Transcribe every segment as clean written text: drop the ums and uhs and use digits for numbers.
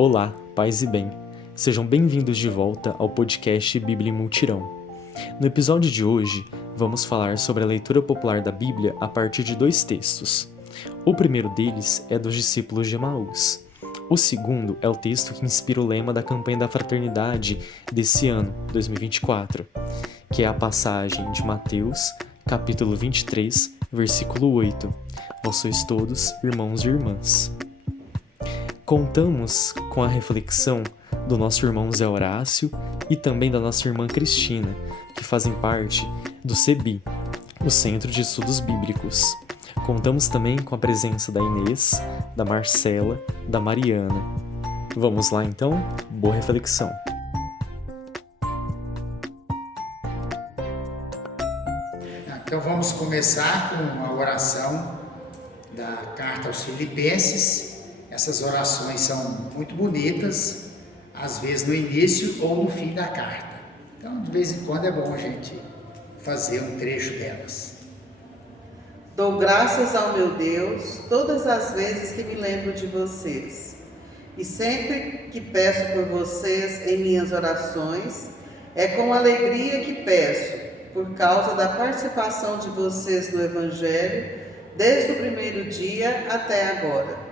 Olá, paz e bem. Sejam bem-vindos de volta ao podcast Bíblia em Multirão. No episódio de hoje, vamos falar sobre a leitura popular da Bíblia a partir de dois textos. O primeiro deles é dos discípulos de Emaús. O segundo é o texto que inspira o lema da campanha da fraternidade desse ano, 2024, que é a passagem de Mateus, capítulo 23, versículo 8. Vós sois todos irmãos e irmãs. Contamos com a reflexão do nosso irmão Zé Horácio e também da nossa irmã Cristina, que fazem parte do CEBI, o Centro de Estudos Bíblicos. Contamos também com a presença da Inês, da Marcela, da Mariana. Vamos lá então? Boa reflexão! Então vamos começar com a oração da carta aos Filipenses. Essas orações são muito bonitas, às vezes no início ou no fim da carta. Então, de vez em quando é bom a gente fazer um trecho delas. Dou graças ao meu Deus todas as vezes que me lembro de vocês. E sempre que peço por vocês em minhas orações, é com alegria que peço, por causa da participação de vocês no Evangelho, desde o primeiro dia até agora.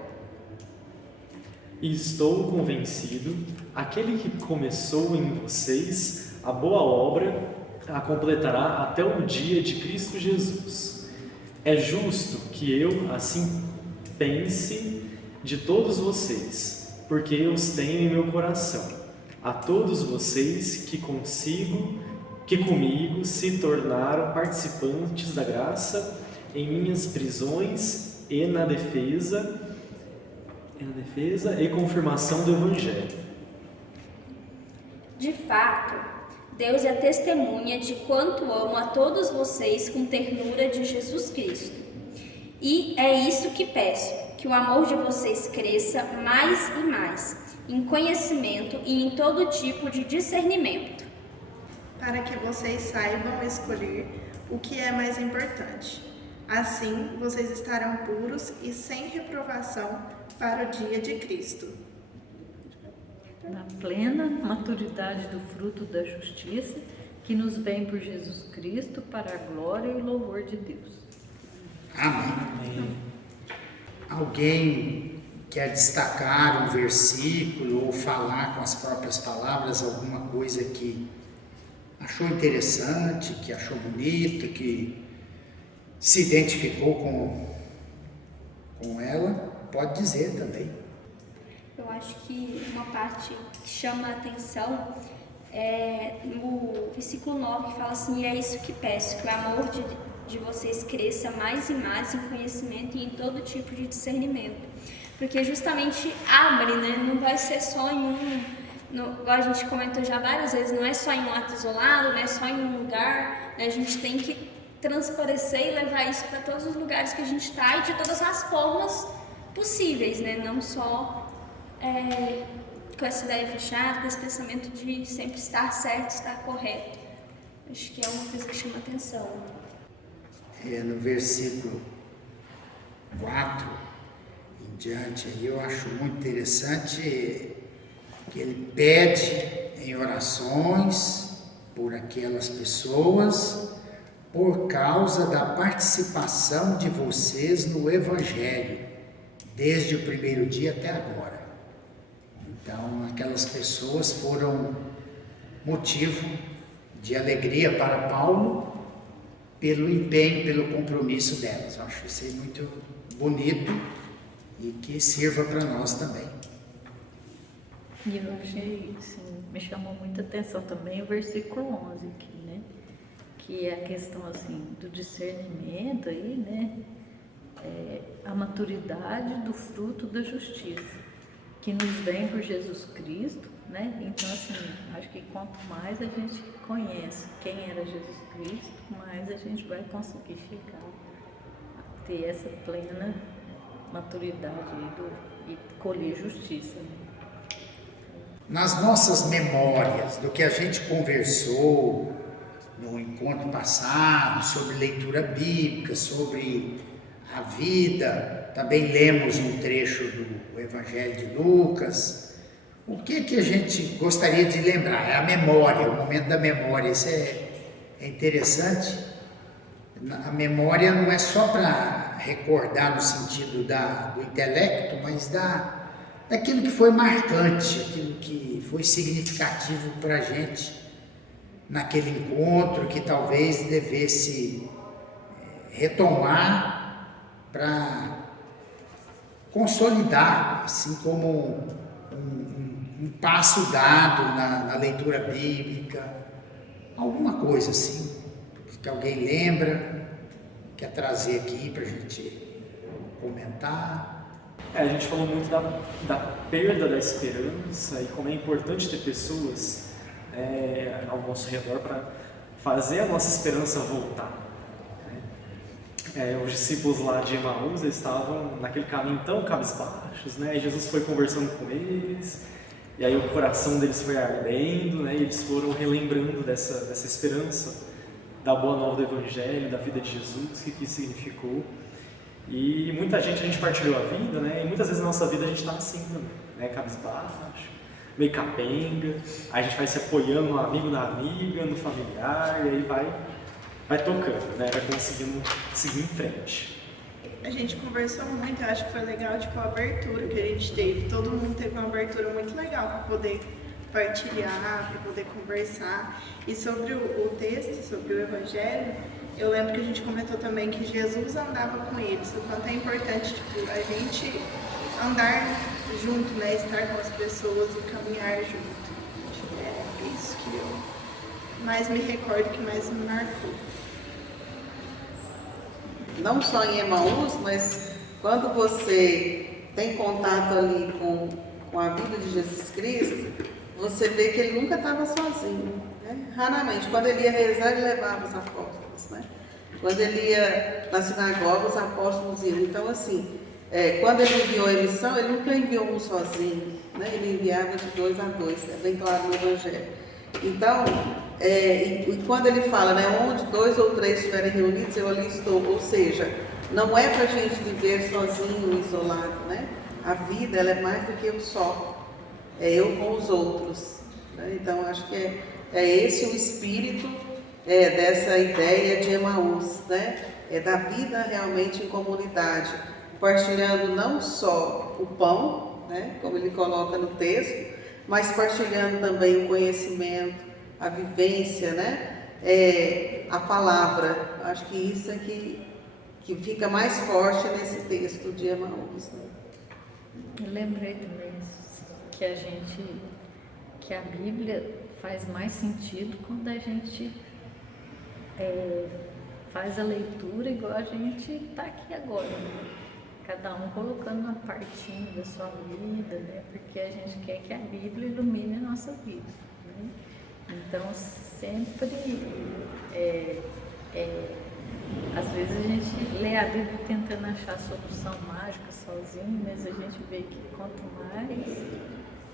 E estou convencido, aquele que começou em vocês a boa obra, a completará até o dia de Cristo Jesus. É justo que eu assim pense de todos vocês, porque eu os tenho em meu coração. A todos vocês que comigo se tornaram participantes da graça em minhas prisões e na defesa e confirmação do Evangelho. De fato, Deus é testemunha de quanto amo a todos vocês com ternura de Jesus Cristo. E é isso que peço, que o amor de vocês cresça mais e mais, em conhecimento e em todo tipo de discernimento. Para que vocês saibam escolher o que é mais importante. Assim, vocês estarão puros e sem reprovação para o dia de Cristo. Na plena maturidade do fruto da justiça, que nos vem por Jesus Cristo para a glória e o louvor de Deus. Amém. Alguém quer destacar um versículo ou falar com as próprias palavras alguma coisa que achou interessante, que achou bonito, que se identificou com ela? Pode dizer também. Eu acho que uma parte que chama a atenção é no versículo 9, que fala assim: é isso que peço, que o amor de vocês cresça mais e mais em conhecimento e em todo tipo de discernimento. Porque justamente abre, né? Não vai ser só em igual a gente comentou já várias vezes, não é só em um ato isolado, não é só em um lugar, né? A gente tem que transparecer e levar isso para todos os lugares que a gente está e de todas as formas possíveis, né? Não só com essa ideia fechada, com esse pensamento de sempre estar certo, estar correto. Acho que é uma coisa que chama atenção. No versículo 4 em diante, aí eu acho muito interessante que ele pede em orações por aquelas pessoas por causa da participação de vocês no Evangelho, desde o primeiro dia até agora. Então, aquelas pessoas foram motivo de alegria para Paulo pelo empenho, pelo compromisso delas. Eu acho isso aí muito bonito e que sirva para nós também. E eu achei, assim, me chamou muita atenção também o versículo 11 aqui, né? Que é a questão, assim, do discernimento aí, né? A maturidade do fruto da justiça, que nos vem por Jesus Cristo, né? Então, assim, acho que quanto mais a gente conhece quem era Jesus Cristo, mais a gente vai conseguir chegar a ter essa plena maturidade e colher justiça, né? Nas nossas memórias do que a gente conversou no encontro passado, sobre leitura bíblica, sobre a vida, também lemos um trecho do Evangelho de Lucas, O que a gente gostaria de lembrar? É a memória, o momento da memória. Isso é interessante. A memória não é só para recordar no sentido do intelecto, mas daquilo que foi marcante, aquilo que foi significativo para a gente naquele encontro, que talvez devesse retomar para consolidar, assim como um passo dado na leitura bíblica, alguma coisa assim, que alguém lembra, quer trazer aqui para a gente comentar. A gente falou muito da perda da esperança e como é importante ter pessoas ao nosso redor para fazer a nossa esperança voltar. Os discípulos lá de Emaús estavam naquele caminho tão cabisbaixos, né? E Jesus foi conversando com eles, e aí o coração deles foi ardendo, né? E eles foram relembrando dessa esperança, da boa nova do Evangelho, da vida de Jesus, o que isso significou. E muita gente, a gente partilhou a vida, né? E muitas vezes na nossa vida a gente está assim também, né? Cabisbaixo, meio capenga, aí a gente vai se apoiando no amigo, na amiga, no familiar, e aí vai tocando, né? Vai conseguindo seguir em frente. A gente conversou muito, eu acho que foi legal, tipo, a abertura que a gente teve. Todo mundo teve uma abertura muito legal para poder partilhar, para poder conversar. E sobre o texto, sobre o Evangelho, eu lembro que a gente comentou também que Jesus andava com eles, o quanto é importante, tipo, a gente andar junto, né? Estar com as pessoas e caminhar junto. Acho que é isso que eu mais me recordo, que mais me marcou. Não só em Emaús, mas quando você tem contato ali com a vida de Jesus Cristo, você vê que ele nunca estava sozinho, né? Raramente, quando ele ia rezar, ele levava os apóstolos, né? Quando ele ia na sinagoga, os apóstolos iam. Então, assim, quando ele enviou a missão, ele nunca enviou um sozinho, né? Ele enviava de 2 a 2, é bem claro no Evangelho. Então, e quando ele fala, né, onde 2 ou 3 estiverem reunidos, eu ali estou. Ou seja, não é para a gente viver sozinho, isolado, né? A vida, ela é mais do que eu só, é eu com os outros, né? Então, acho que é esse o espírito dessa ideia de Emaús, né? É da vida realmente em comunidade, partilhando não só o pão, né, como ele coloca no texto, mas partilhando também o conhecimento, a vivência, né? A palavra. Acho que isso é que fica mais forte nesse texto de Emaús, né? Eu lembrei também que a Bíblia faz mais sentido quando a gente faz a leitura igual a gente está aqui agora, né? Cada um colocando uma partinha da sua vida, né? Porque a gente quer que a Bíblia ilumine a nossa vida, né? Então, sempre, às vezes a gente lê a Bíblia tentando achar a solução mágica sozinho, mas a gente vê que quanto mais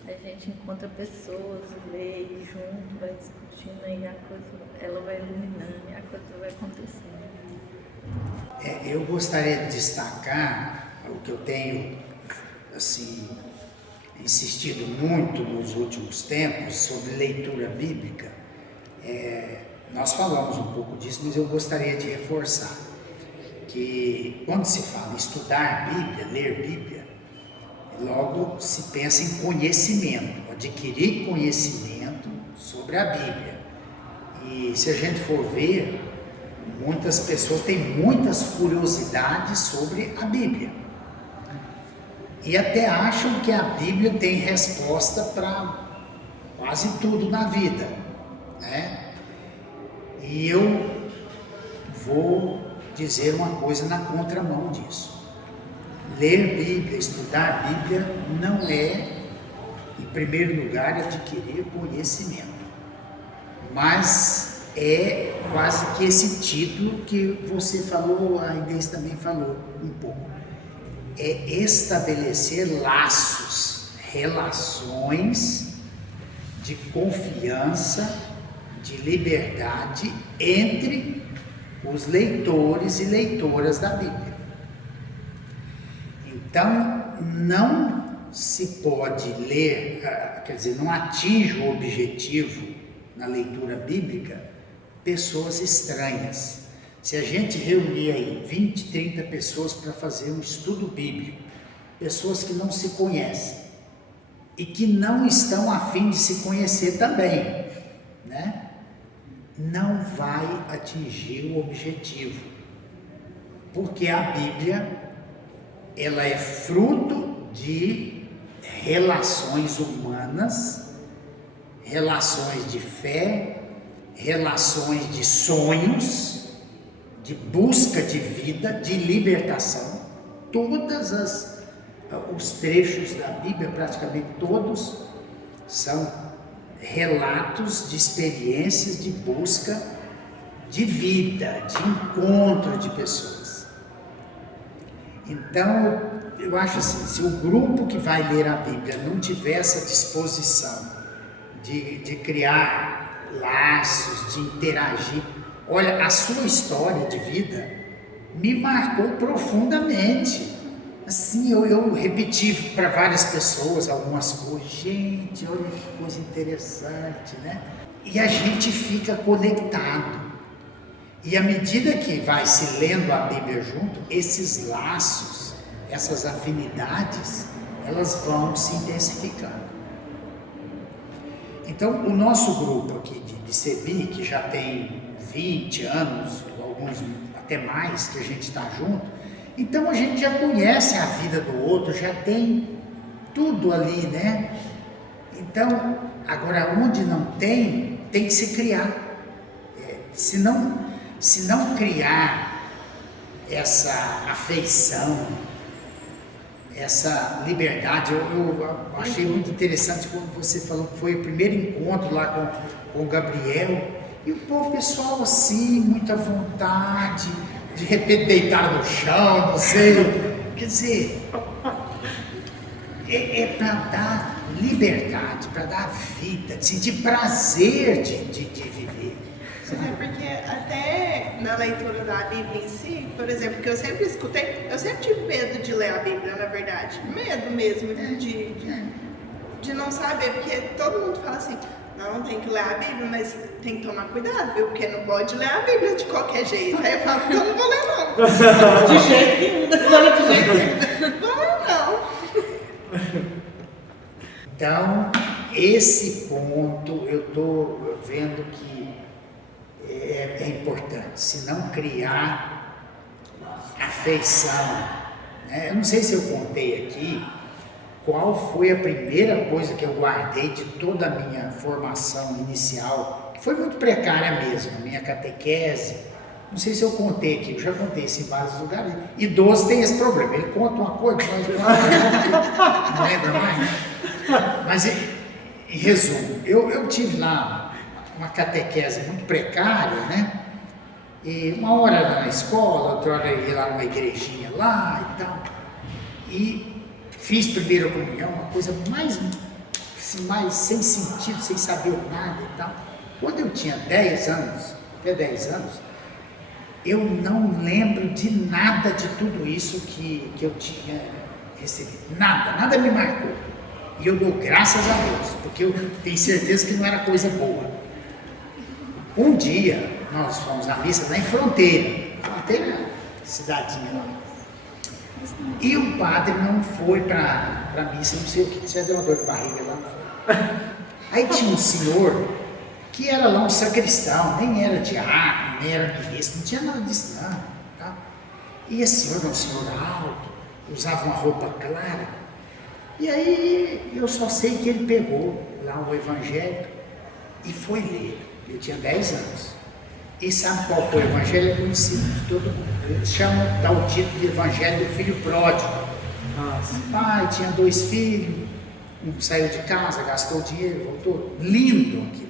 a gente encontra pessoas, lê e junto, vai discutindo, aí a coisa, ela vai iluminando e a coisa vai acontecendo. Eu gostaria de destacar o que eu tenho, assim, insistido muito nos últimos tempos sobre leitura bíblica. Nós falamos um pouco disso, mas eu gostaria de reforçar que quando se fala em estudar Bíblia, ler Bíblia, logo se pensa em conhecimento, adquirir conhecimento sobre a Bíblia. E se a gente for ver, muitas pessoas têm muitas curiosidades sobre a Bíblia. E até acham que a Bíblia tem resposta para quase tudo na vida, né? E eu vou dizer uma coisa na contramão disso. Ler Bíblia, estudar Bíblia não é, em primeiro lugar, adquirir conhecimento, mas é quase que esse título que você falou, a Inês também falou um pouco. É estabelecer laços, relações de confiança, de liberdade entre os leitores e leitoras da Bíblia. Então, não se pode ler, quer dizer, não atinge o objetivo na leitura bíblica pessoas estranhas. Se a gente reunir aí 20, 30 pessoas para fazer um estudo bíblico, pessoas que não se conhecem e que não estão a fim de se conhecer também, né? Não vai atingir o objetivo, porque a Bíblia, ela é fruto de relações humanas, relações de fé, relações de sonhos, de busca de vida, de libertação. Todos os trechos da Bíblia, praticamente todos, são relatos de experiências de busca de vida, de encontro de pessoas. Então, eu acho assim, se o grupo que vai ler a Bíblia não tiver essa disposição de criar laços, de interagir, olha, a sua história de vida me marcou profundamente. Assim, eu repeti para várias pessoas algumas coisas. Gente, olha que coisa interessante, né? E a gente fica conectado. E à medida que vai se lendo a Bíblia junto, esses laços, essas afinidades, elas vão se intensificando. Então, o nosso grupo aqui de CEBI, que já tem 20 anos, alguns até mais, que a gente está junto, então a gente já conhece a vida do outro, já tem tudo ali, né? Então, agora onde não tem que se criar. Se não criar essa afeição, essa liberdade, eu achei muito interessante quando você falou que foi o primeiro encontro lá com o Gabriel, e o pessoal assim, muita vontade, de repente deitado no chão, não sei, quer dizer, é para dar liberdade, para dar vida, de sentir prazer de viver. Porque até na leitura da Bíblia em si, por exemplo, que eu sempre escutei, eu sempre tive medo de ler a Bíblia, na verdade, medo mesmo de não saber, porque todo mundo fala assim, não, tem que ler a Bíblia, mas tem que tomar cuidado, viu? Porque não pode ler a Bíblia de qualquer jeito. Aí eu falo, então não vou ler não. De jeito nenhum, de jeito nenhum. Vou ler não. Então, esse ponto eu estou vendo que é importante, se não criar afeição. Né? Eu não sei se eu contei aqui qual foi a primeira coisa que eu guardei de toda a minha formação inicial, que foi muito precária mesmo, a minha catequese. Não sei se eu contei aqui, eu já contei isso em vários lugares. Idoso tem esse problema, ele conta uma coisa, não lembra mais, né? Mas em resumo, eu tive lá uma catequese muito precária, né? E uma hora era na escola, outra hora eu ia lá numa igrejinha lá e tal. E fiz primeira comunhão, uma coisa mais sem sentido, sem saber nada e tal. Quando eu tinha 10 anos, até 10 anos, eu não lembro de nada de tudo isso que eu tinha recebido. Nada me marcou. E eu dou graças a Deus, porque eu tenho certeza que não era coisa boa. Um dia, nós fomos à missa lá em Fronteira, cidadinha lá. E o padre não foi para a missa, não sei o que, você deu uma dor de barriga lá, não foi. Aí tinha um senhor que era lá um sacristão, nem era diácono, nem era ministro, não tinha nada disso não. Tá? E esse senhor era um senhor alto, usava uma roupa clara. E aí eu só sei que ele pegou lá o evangelho e foi ler. Eu tinha 10 anos. E sabe qual foi o evangelho? Eu conheci de todo mundo. Eles chamam, dá o título de evangelho do filho pródigo. Pai tinha 2 filhos, um saiu de casa, gastou dinheiro, voltou. Lindo aquilo.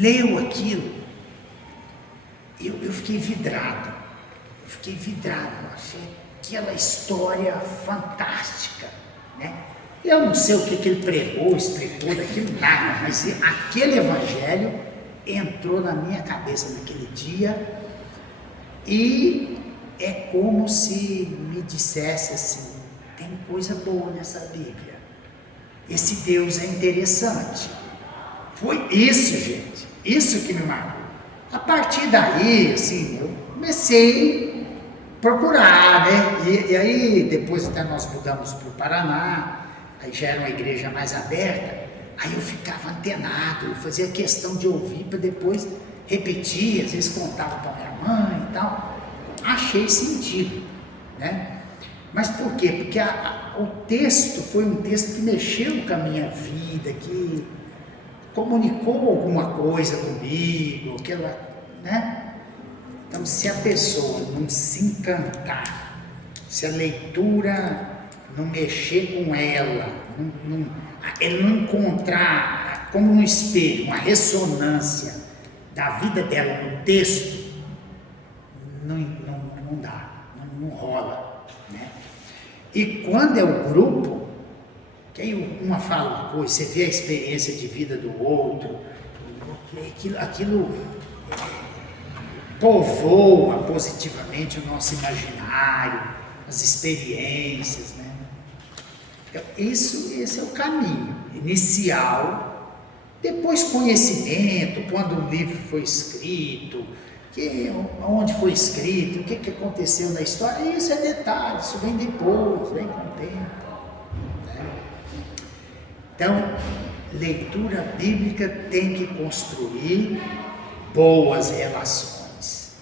Leu aquilo. Eu fiquei vidrado. Achei aquela história fantástica, né? Eu não sei o que ele pregou, explicou daquilo, nada, mas aquele evangelho entrou na minha cabeça naquele dia e é como se me dissesse assim, tem coisa boa nessa Bíblia, esse Deus é interessante. Foi isso, gente, isso que me marcou. A partir daí, assim, eu comecei a procurar, né? E aí, depois até nós mudamos para o Paraná, aí já era uma igreja mais aberta, aí eu ficava antenado, eu fazia questão de ouvir para depois repetir, às vezes contava para minha mãe e tal. Achei sentido, né? Mas por quê? Porque o texto foi um texto que mexeu com a minha vida, que comunicou alguma coisa comigo, né? Então, se a pessoa não se encantar, se a leitura não mexer com ela, ela não encontrar, como no espelho, uma ressonância da vida dela no texto, não dá, não rola, né? E quando é o grupo, que aí uma fala uma coisa, você vê a experiência de vida do outro, aquilo povoa positivamente o nosso imaginário, as experiências, né? Então, esse é o caminho inicial, depois conhecimento, quando o livro foi escrito, onde foi escrito, o que aconteceu na história, isso é detalhe, isso vem depois, vem com o tempo. Então, leitura bíblica tem que construir boas relações.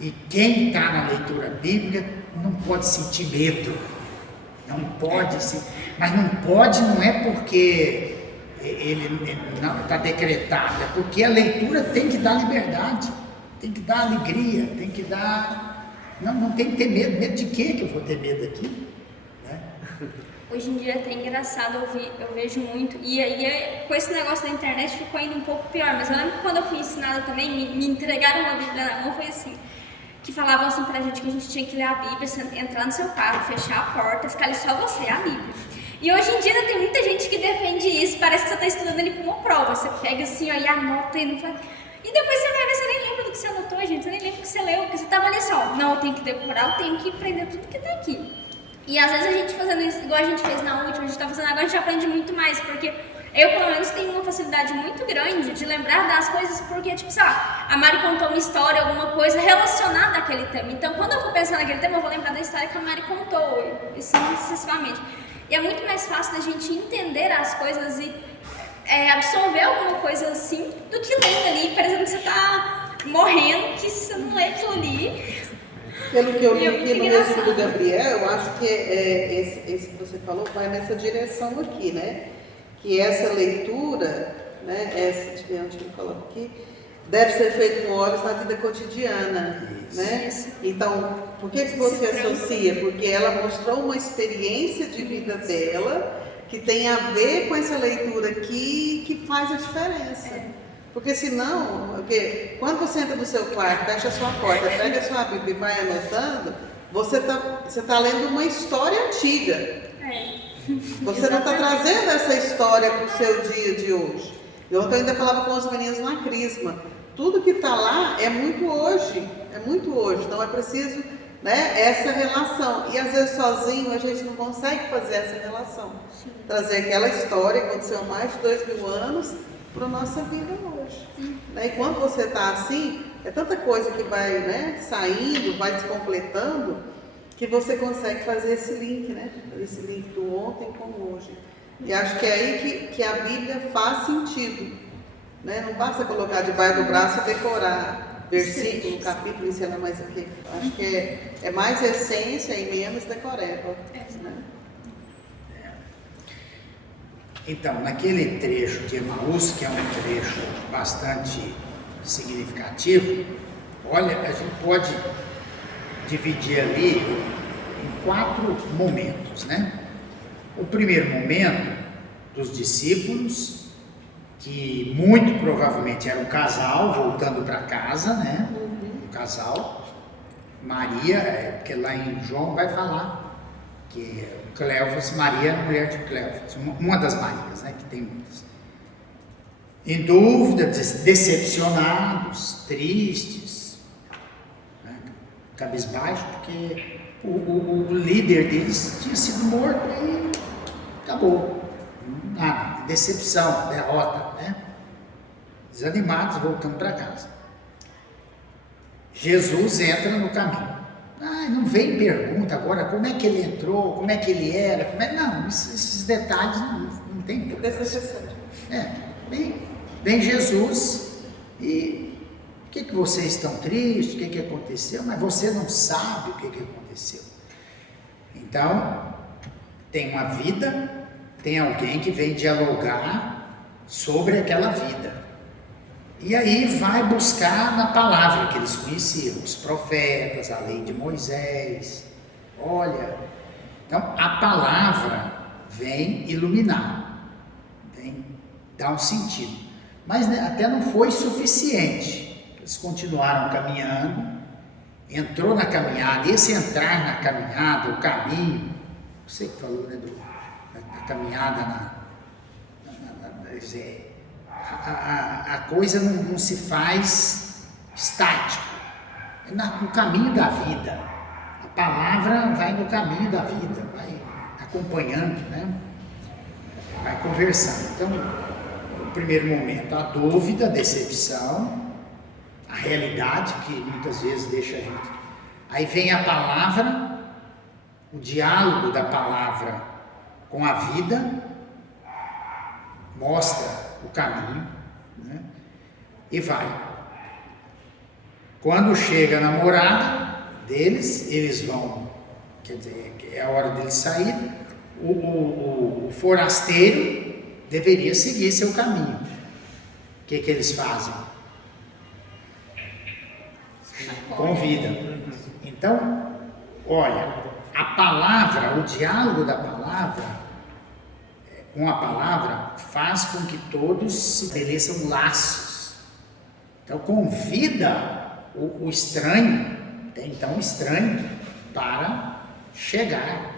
E quem está na leitura bíblica não pode sentir medo. Não pode sentir. Mas não é porque ele não está decretado, é porque a leitura tem que dar liberdade, tem que dar alegria, tem que dar. Não tem que ter medo. Medo de quê que eu vou ter medo aqui? Né? Hoje em dia é até engraçado, eu vejo muito, e aí com esse negócio da internet ficou ainda um pouco pior, mas eu lembro que quando eu fui ensinada também, me entregaram uma Bíblia na mão, foi assim, que falavam assim pra gente que a gente tinha que ler a Bíblia, entrar no seu carro, fechar a porta, ficar ali só você, a Bíblia. E hoje em dia tem muita gente que defende isso, parece que você tá estudando ali pra uma prova, você pega assim, ó, e anota e não faz... E depois você vai ver, você nem lembra do que você anotou, gente, você nem lembra do que você leu, porque você tava ali só, não, eu tenho que decorar, eu tenho que aprender tudo que tá aqui. E às vezes a gente fazendo isso, igual a gente fez na última, a gente tá fazendo agora, a gente aprende muito mais, porque eu pelo menos tenho uma facilidade muito grande de lembrar das coisas, porque tipo, sei lá, a Mari contou uma história, alguma coisa relacionada àquele tema, então quando eu for pensar naquele tema, eu vou lembrar da história que a Mari contou, e assim sucessivamente. E é muito mais fácil da gente entender as coisas e absorver alguma coisa assim, do que lendo ali, por exemplo, que você tá morrendo, que você não lê aquilo ali. Pelo que eu li aqui no resumo do Gabriel, eu acho que esse que você falou vai nessa direção aqui, né? Que essa leitura, né? Onde ele coloca aqui, deve ser feita com olhos na vida cotidiana, né? Então, por que você associa? Porque ela mostrou uma experiência de vida dela que tem a ver com essa leitura aqui, que faz a diferença. Porque senão, quando você entra no seu quarto, fecha a sua porta, pega a sua Bíblia e vai anotando, você tá lendo uma história antiga. Você não está trazendo essa história para o seu dia de hoje. Eu ainda falava com os meninos na Crisma. Tudo que está lá é muito hoje. Então é preciso, né, essa relação. E às vezes sozinho a gente não consegue fazer essa relação. Trazer aquela história que aconteceu há mais de 2000 anos para a nossa vida hoje. E quando você está assim, é tanta coisa que vai, né, saindo, vai se completando, que você consegue fazer esse link, né? Esse link do ontem com o hoje. E acho que é aí que a Bíblia faz sentido. Né? Não basta colocar debaixo do braço e decorar versículo, capítulo e sei lá mais o quê. Acho que é mais essência e menos decoreba. Né? Então, naquele trecho de Emaús, que é um trecho bastante significativo, olha, a gente pode dividir ali em 4 momentos, né? O primeiro momento dos discípulos, que muito provavelmente era um casal voltando para casa, né? Um casal. Maria, porque lá em João vai falar que Cleofas, Maria é a mulher de Cleofas, uma das Marias, né? Que tem muitas. Em dúvida, decepcionados, tristes, né? Cabisbaixo, porque o líder deles tinha sido morto e acabou. nada, decepção, derrota, né? Desanimados, voltando para casa. Jesus entra no caminho. Não vem pergunta agora como é que ele entrou, como é que ele era, não, esses detalhes não tem importância. Vem Jesus e o que vocês estão tristes, o que aconteceu, mas você não sabe o que aconteceu. Então, tem uma vida, tem alguém que vem dialogar sobre aquela vida. E aí vai buscar na palavra que eles conheciam, os profetas, a lei de Moisés. Olha, então a palavra vem iluminar, vem dar um sentido. Mas até não foi suficiente. Eles continuaram caminhando, entrou na caminhada, esse entrar na caminhada, o caminho, você que falou, né, da caminhada a coisa não se faz estático, é no caminho da vida. A palavra vai no caminho da vida, vai acompanhando, né? Vai conversando. Então, no primeiro momento, a dúvida, a decepção, a realidade que muitas vezes deixa a gente. Aí vem a palavra, o diálogo da palavra com a vida, mostra o caminho, né? E vai. Quando chega na morada deles, eles vão, quer dizer, é a hora deles sair, o forasteiro deveria seguir seu caminho. O que eles fazem? Convida. Então, olha, a palavra, o diálogo da palavra, com a palavra, faz com que todos se estabeleçam laços. Então, convida o estranho, até então estranho, para chegar.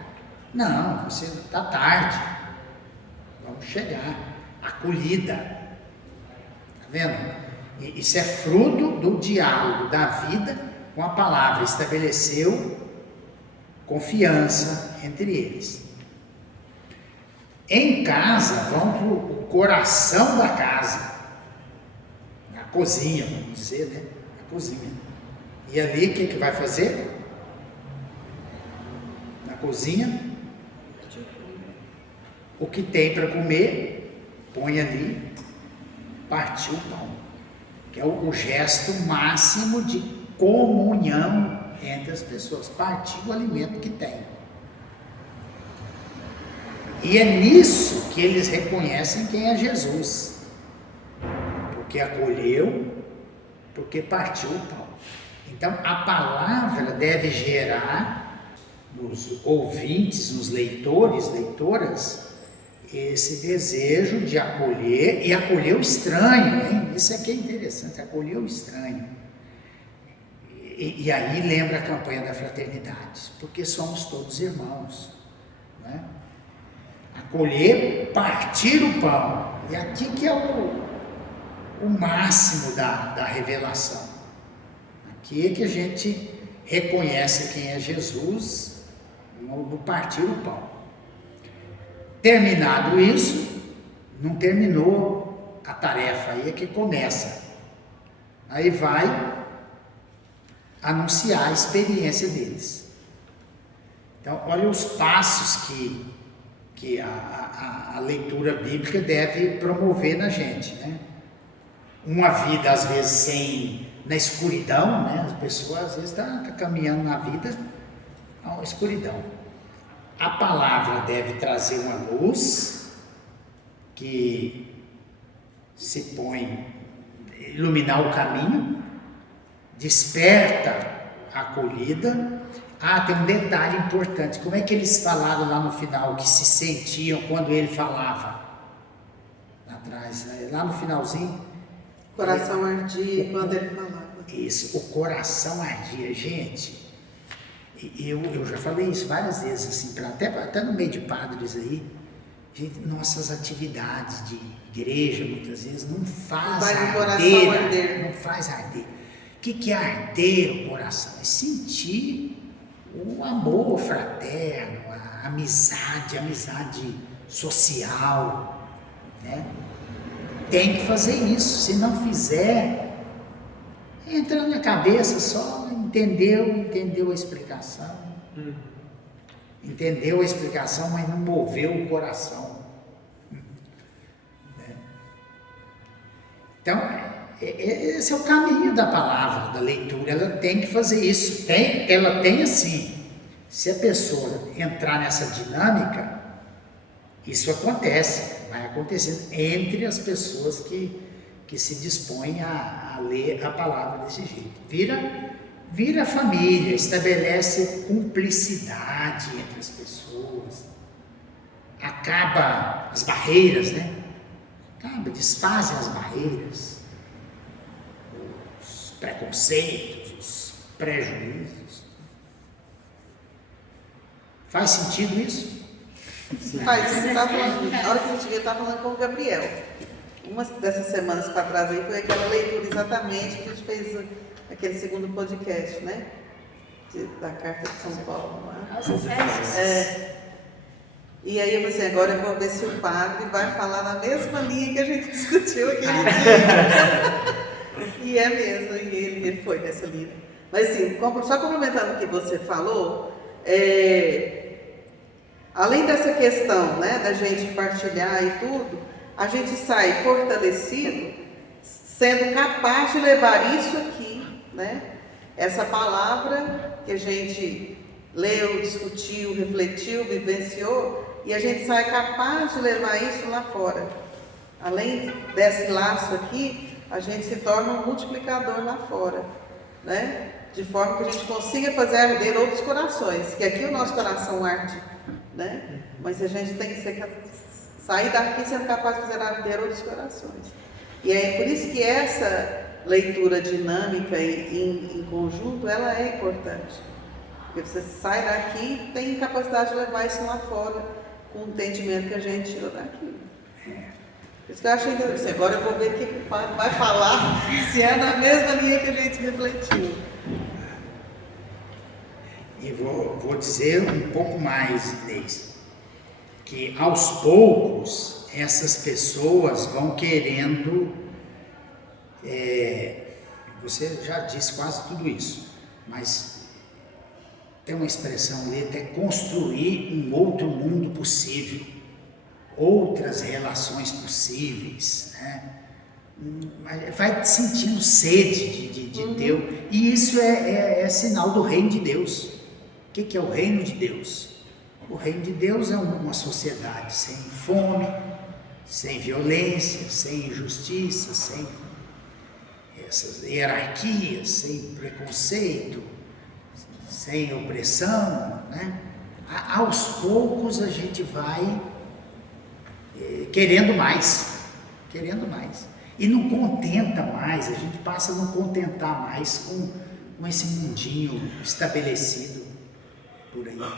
Não, você está tarde, vamos chegar. Acolhida. Está vendo? Isso é fruto do diálogo da vida com a palavra. Estabeleceu confiança entre eles. Em casa, vão para o coração da casa, na cozinha, vamos dizer, né? Na cozinha. E ali, o que vai fazer? Na cozinha, o que tem para comer, põe ali, partiu o pão, que é o gesto máximo de comunhão entre as pessoas, partir o alimento que tem. E é nisso que eles reconhecem quem é Jesus, porque acolheu, porque partiu o pão. Então a palavra deve gerar nos ouvintes, nos leitores, leitoras, esse desejo de acolher e acolher o estranho, hein? Isso aqui é interessante, acolher o estranho. E aí lembra a campanha da fraternidade, porque somos todos irmãos, né? Acolher, partir o pão. E aqui que é o máximo da revelação. Aqui é que a gente reconhece quem é Jesus no partir o pão. Terminado isso, não terminou a tarefa, aí é que começa. Aí vai anunciar a experiência deles. Então, olha os passos que a leitura bíblica deve promover na gente, né? Uma vida, às vezes, na escuridão, né? As pessoas, às vezes, estão caminhando na vida a uma escuridão. A palavra deve trazer uma luz que se põe, iluminar o caminho, desperta a acolhida. Tem um detalhe importante. Como é que eles falaram lá no final, que se sentiam quando ele falava? Lá atrás, né? Lá no finalzinho. O coração ardia quando ele falava. Isso, o coração ardia. Gente, eu já falei isso várias vezes, assim, até no meio de padres aí. Gente, nossas atividades de igreja, muitas vezes, não faz arder. Não faz arder. O que é arder o coração? É sentir o amor fraterno, a amizade social, né? Tem que fazer isso. Se não fizer, entra na cabeça só, entendeu a explicação. Entendeu a explicação, mas não moveu o coração. Então, esse é o caminho da palavra, da leitura. Ela tem que fazer isso. Ela tem assim. Se a pessoa entrar nessa dinâmica, isso acontece, vai acontecendo entre as pessoas que se dispõem a ler a palavra desse jeito. Vira família, estabelece cumplicidade entre as pessoas, acaba as barreiras, né? Desfazem as barreiras, os preconceitos, os prejuízos. Faz sentido isso? Faz, na hora que a gente estava falando com o Gabriel. Uma dessas semanas para trás aí foi aquela leitura exatamente que a gente fez aquele segundo podcast, né? Da Carta de São Paulo. E aí eu falei assim, agora eu vou ver se o padre vai falar na mesma linha que a gente discutiu aquele dia. E é mesmo, e ele foi nessa linha. Mas assim, só complementando o que você falou, além dessa questão, né, da gente partilhar e tudo, a gente sai fortalecido, sendo capaz de levar isso aqui, né, essa palavra que a gente leu, discutiu, refletiu, vivenciou, e a gente sai capaz de levar isso lá fora. Além desse laço aqui, a gente se torna um multiplicador lá fora, né? De forma que a gente consiga fazer arder outros corações, que aqui o nosso coração arde, né? Mas a gente tem que sair daqui sendo capaz de fazer arder outros corações. E é por isso que essa leitura dinâmica em conjunto, ela é importante. Porque você sai daqui e tem capacidade de levar isso lá fora, com o entendimento que a gente tirou daqui. Por isso que eu achei interessante. Agora eu vou ver o que o padre vai falar, se é na mesma linha que a gente refletiu. E vou dizer um pouco mais, Inês, que aos poucos essas pessoas vão querendo, você já disse quase tudo isso, mas tem uma expressão ali, até construir um outro mundo possível, outras relações possíveis, né? Vai sentindo sede de Deus, e isso é sinal do reino de Deus. O que é o reino de Deus? O reino de Deus é uma sociedade sem fome, sem violência, sem injustiça, sem essas hierarquias, sem preconceito, sem opressão, né? Aos poucos a gente vai querendo mais, e não contenta mais, a gente passa a não contentar mais com esse mundinho estabelecido por aí, né?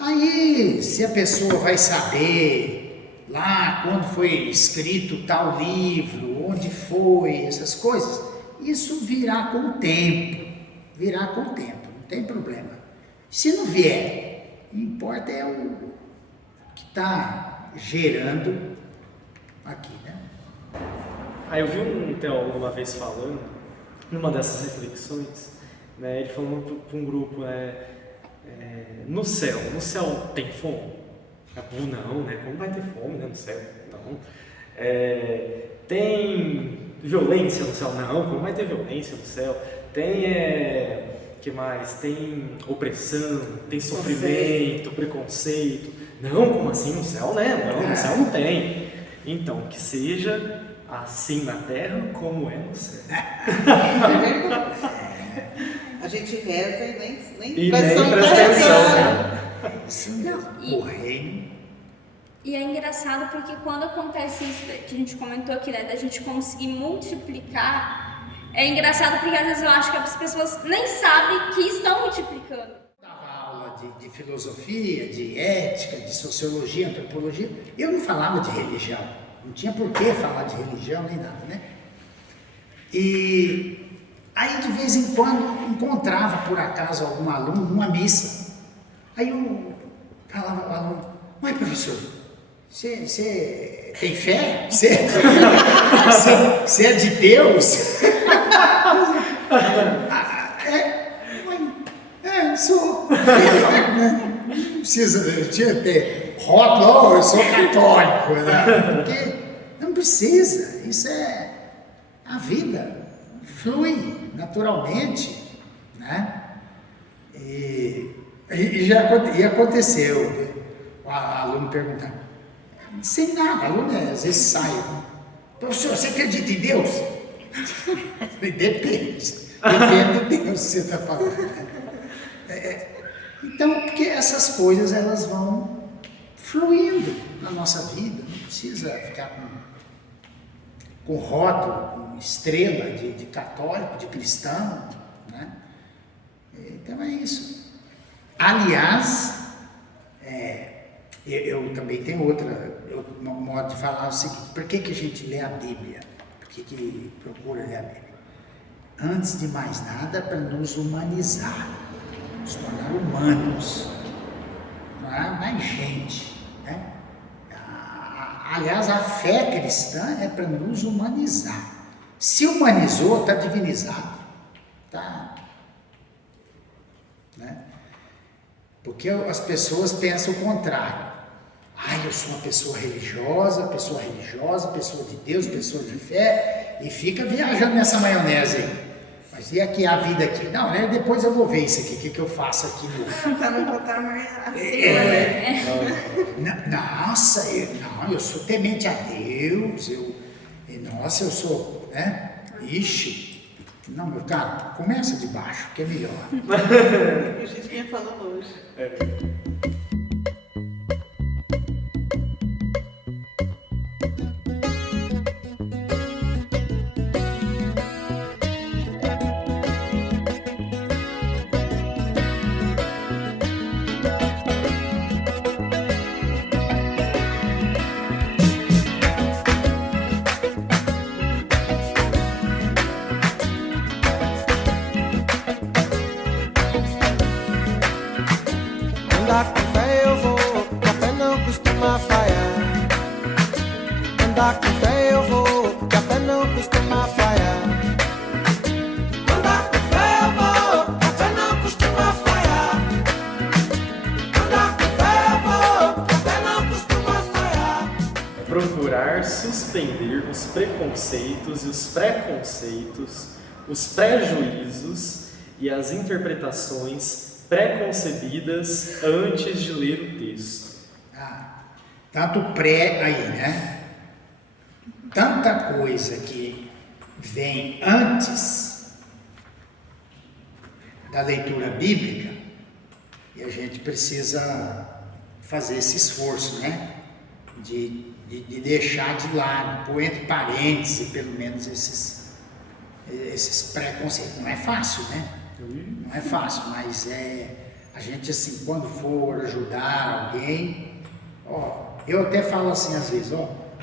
Aí, se a pessoa vai saber lá quando foi escrito tal livro, onde foi, essas coisas, isso virá com o tempo, não tem problema. Se não vier, o que importa é o que está gerando aqui, né? Aí eu vi um teólogo uma vez falando, numa dessas reflexões, né, ele falando para um grupo, no céu tem fome? Não, né? Como vai ter fome, né, no céu? Não. Tem violência no céu? Não, como vai ter violência no céu? Tem, que mais? Tem opressão, tem sofrimento, preconceito. Não, como assim no céu, né? Não, no céu não tem. Então, que seja assim na terra como é no céu. A gente reza e nem presta atenção, né? O reino. E é engraçado porque quando acontece isso que a gente comentou aqui, né, da gente conseguir multiplicar, é engraçado porque às vezes eu acho que as pessoas nem sabem que estão multiplicando. Dava aula de filosofia, de ética, de sociologia, antropologia, eu não falava de religião, não tinha por que falar de religião nem nada, né? E aí de vez em quando encontrava por acaso algum aluno numa missa, aí eu falava ao aluno, mas professor, você Tem fé? Você é de Deus? Sou. Não precisa ter rótulo, eu sou católico. Né? Porque não precisa. Isso é a vida. Flui naturalmente. Né? E aconteceu. O aluno perguntar, sem nada, aluno às vezes sai. Professor, você acredita em Deus? Depende do Deus que você está falando. Então, porque essas coisas elas vão fluindo na nossa vida, não precisa ficar com rótulo, com estrela de católico, de cristão, né? Então é isso. Aliás, eu também tenho outro modo de falar o seguinte: por que a gente lê a Bíblia? Por que procura ler a Bíblia? Antes de mais nada, para nos humanizar, nos tornar humanos, não há mais gente, né? Aliás, a fé cristã é para nos humanizar. Se humanizou, está divinizado, tá? Né? Porque as pessoas pensam o contrário. Eu sou uma pessoa religiosa, pessoa de Deus, pessoa de fé, e fica viajando nessa maionese aí. Mas e aqui a vida aqui? Não, né? Depois eu vou ver isso aqui, o que eu faço aqui no... Tá no patamar acima, né? Nossa, eu sou temente a Deus, eu sou, né? Ixi, não, meu cara, começa de baixo, que é melhor. A gente vinha falando hoje. Andar com fé eu vou, que a fé não costuma falhar. Andar com fé eu vou, que a fé não costuma falhar. Andar com fé eu vou, que a fé não costuma falhar. Andar com fé eu vou, que a fé não costuma falhar. Procurar suspender os preconceitos e os preconceitos, os prejuízos e as interpretações pré-concebidas antes de ler o texto. Tanto pré aí, né? Tanta coisa que vem antes da leitura bíblica e a gente precisa fazer esse esforço, né? De deixar de lado, pôr entre parênteses, pelo menos esses preconceitos. Não é fácil, né? Não é fácil, mas a gente assim, quando for ajudar alguém, eu até falo assim às vezes,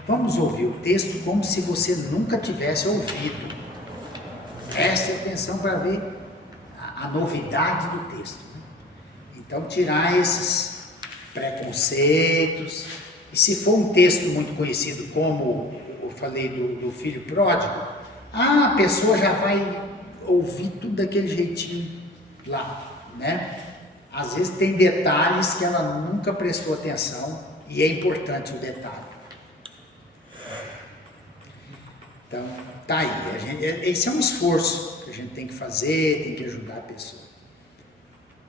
vamos ouvir o texto como se você nunca tivesse ouvido. Preste atenção para ver a novidade do texto. Então tirar esses preconceitos, e se for um texto muito conhecido, como eu falei do filho pródigo, a pessoa já vai ouvir tudo daquele jeitinho lá, né? Às vezes tem detalhes que ela nunca prestou atenção e é importante o detalhe. Então, tá aí. Esse é um esforço que a gente tem que fazer, tem que ajudar a pessoa.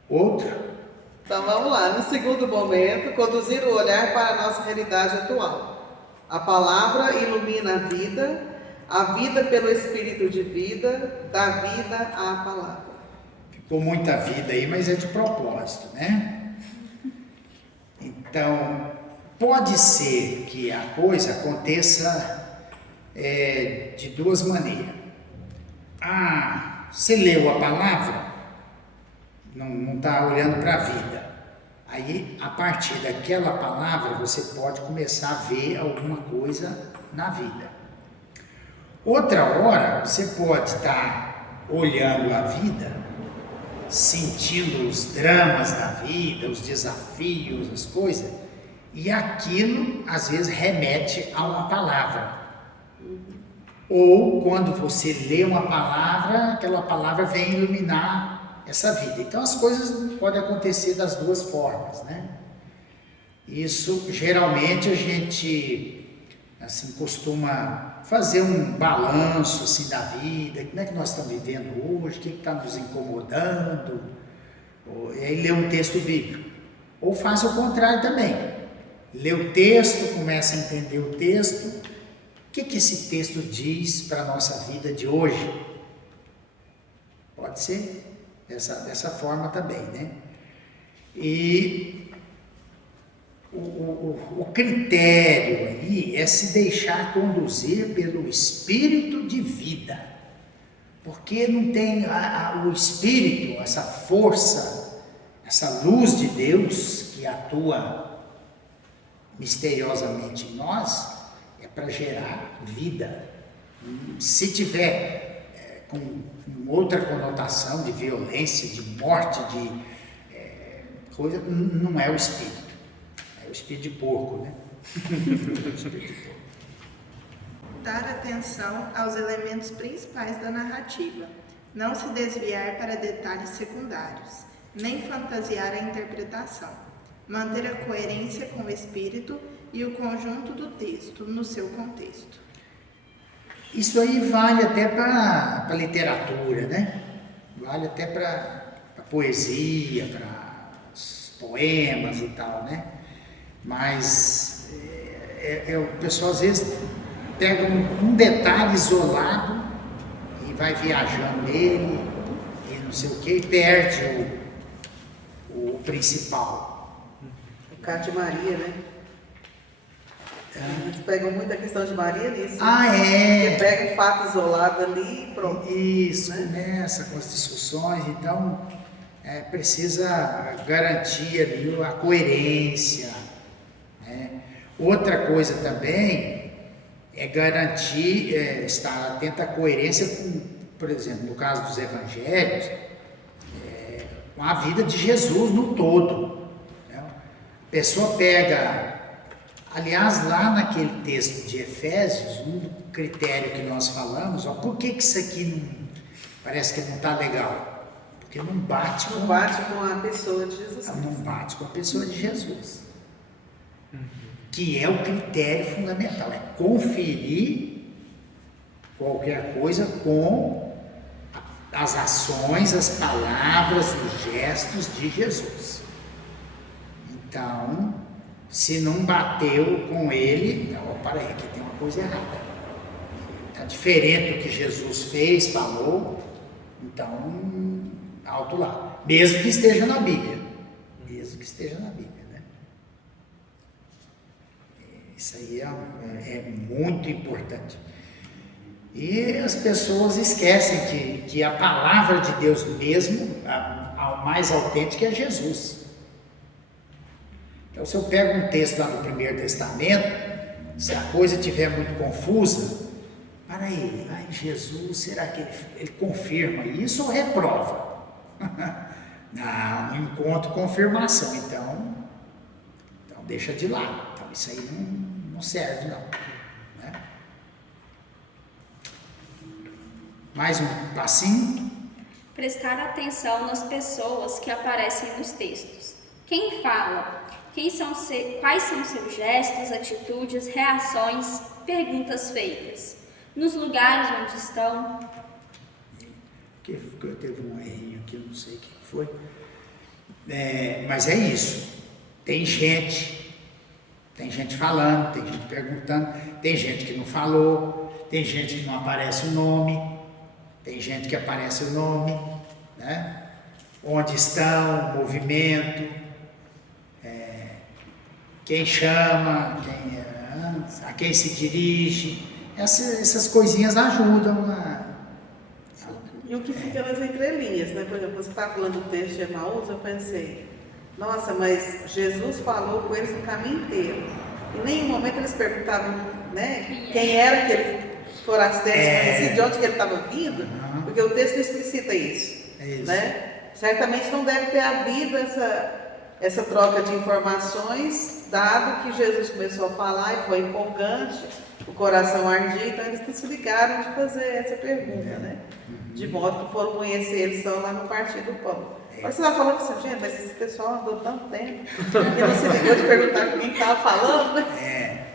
Outro? Então vamos lá, no segundo momento, conduzir o olhar para a nossa realidade atual. A palavra ilumina a vida pelo Espírito de vida, dá vida à palavra. Ficou muita vida aí, mas é de propósito, né? Então, pode ser que a coisa aconteça de duas maneiras. Você leu a palavra, não está olhando para a vida. Aí, a partir daquela palavra, você pode começar a ver alguma coisa na vida. Outra hora, você pode estar olhando a vida, sentindo os dramas da vida, os desafios, as coisas, e aquilo às vezes remete a uma palavra. Ou quando você lê uma palavra, aquela palavra vem iluminar essa vida. Então as coisas podem acontecer das duas formas, né? Isso geralmente a gente assim costuma fazer um balanço assim da vida, como é que nós estamos vivendo hoje, o que está nos incomodando, e aí lê um texto bíblico. Ou faz o contrário também, lê o texto, começa a entender o texto, o que esse texto diz para a nossa vida de hoje. Pode ser dessa forma também, né? E o critério aí é se deixar conduzir pelo espírito de vida, porque não tem o espírito, essa força, essa luz de Deus que atua misteriosamente em nós, é para gerar vida. Se tiver com outra conotação de violência, de morte, de coisa, não é o espírito. É o espírito de porco, né? Dar atenção aos elementos principais da narrativa, não se desviar para detalhes secundários, nem fantasiar a interpretação, manter a coerência com o espírito e o conjunto do texto no seu contexto. Isso aí vale até para literatura, né? Vale até para poesia, para poemas e tal, né? Mas o pessoal às vezes pega um detalhe isolado e vai viajando nele e não sei o que, e perde o principal. O caso de Maria, né? Eles pegam muito a questão de Maria nisso. É? Porque pega um fato isolado ali e pronto. Isso, né? Começa com as discussões, então precisa garantir ali a coerência. Né? Outra coisa também é garantir, estar atento à coerência com, por exemplo, no caso dos evangelhos, com a vida de Jesus no todo. Né? A pessoa pega, aliás, lá naquele texto de Efésios, um critério que nós falamos, por que isso aqui parece que não está legal? Porque não bate com a pessoa de Jesus. Não bate com a pessoa de Jesus. Que é o critério fundamental, é conferir qualquer coisa com as ações, as palavras, os gestos de Jesus. Então, se não bateu com ele, para aí, aqui tem uma coisa errada. Está diferente do que Jesus fez, falou, então, alto lá. Mesmo que esteja na Bíblia. Mesmo que esteja na Bíblia. Isso aí é muito importante. E as pessoas esquecem que a palavra de Deus mesmo, a mais autêntica é Jesus. Então, se eu pego um texto lá do Primeiro Testamento, se a coisa estiver muito confusa, para aí, Jesus, será que ele confirma isso ou reprova? Não encontro confirmação, então deixa de lado. Então, isso aí não serve, não. Né? Mais um passinho. Prestar atenção nas pessoas que aparecem nos textos. Quem fala? Quais são seus gestos, atitudes, reações, perguntas feitas? Nos lugares onde estão? Teve um errinho aqui, eu não sei o que foi. Mas é isso. Tem gente falando, tem gente perguntando, tem gente que não falou, tem gente que não aparece o nome, tem gente que aparece o nome, né? Onde estão, movimento, quem chama, a quem se dirige, essas coisinhas ajudam a... E o que fica nas entrelinhas, né? Por exemplo, você está falando do texto de Emaús, eu pensei, nossa, mas Jesus falou com eles o caminho inteiro. Em nenhum momento eles perguntavam, né, quem era aquele forasteiro, de onde que ele estava vindo, porque o texto explicita isso. É isso. Né? Certamente não deve ter havido essa troca de informações, dado que Jesus começou a falar e foi empolgante, o coração ardia, então eles se ligaram de fazer essa pergunta, né? De modo que foram conhecer eles só lá no Partir do Pão. Agora você vai falando assim, gente, mas esse pessoal andou tanto tempo, que não se ligou de perguntar com quem estava falando, né?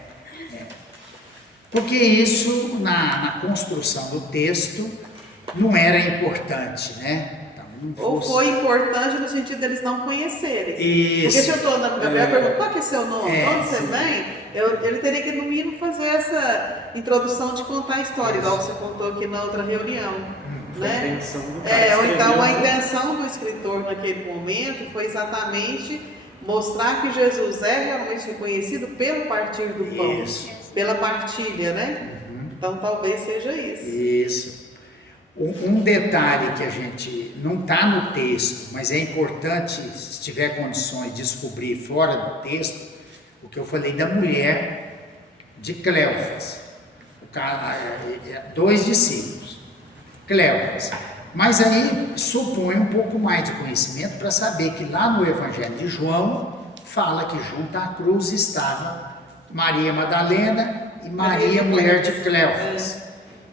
Porque isso, na construção do texto, não era importante, né? Então, não Ou fosse- foi importante no sentido deles não conhecerem. Isso. Porque se eu estou andando com o Gabriel e pergunto, qual que é seu nome? É, Onde você vem? Ele teria que, no mínimo, fazer essa introdução de contar a história, igual você contou aqui na outra reunião. Foi a Né? intenção do cara Ou escrever, então a né? intenção do escritor naquele momento foi exatamente mostrar que Jesus é realmente reconhecido pelo partir do pão, Isso. pela partilha, né? Então talvez seja isso. Isso. Um detalhe que a gente não está no texto, mas é importante, se tiver condições, descobrir fora do texto, o que eu falei da mulher de Cleófas. 2 discípulos. Cleófas. Mas aí supõe um pouco mais de conhecimento para saber que lá no Evangelho de João fala que junto à cruz estava Maria Madalena e Maria, mulher de Cleófas.